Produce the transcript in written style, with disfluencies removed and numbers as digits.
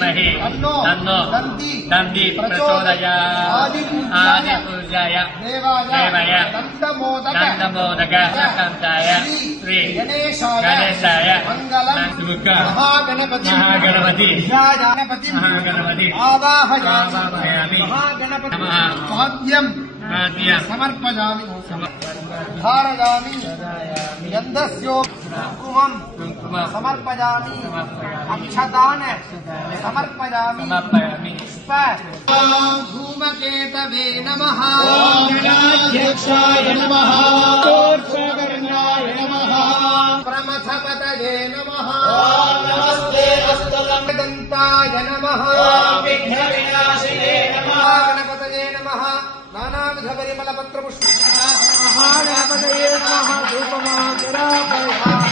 धीमहि तन्नो दन्ति प्रचोदयात् आदिपूज्याय देवाय दन्तमोदक शान्ताय श्री गणेशाय महागणपति आवाहयामि पाद्यं समर्पयामि धारयामि गन्धस्यो कुंकुमं समर्पयामि अक्षतान् समर्पयामि पुष्प धूमकेतवे नमः गणाध्यक्षाय नमः कोर्पकर्णाय नमः प्रमथपतये नमः नमस्ते हस्तदन्ताय नमः विघ्नविनाशिने नमः गणपतये नमः नानाविधपरिमलपत्रपुष्प महागणपतये नमः धूपमाग्रापयामि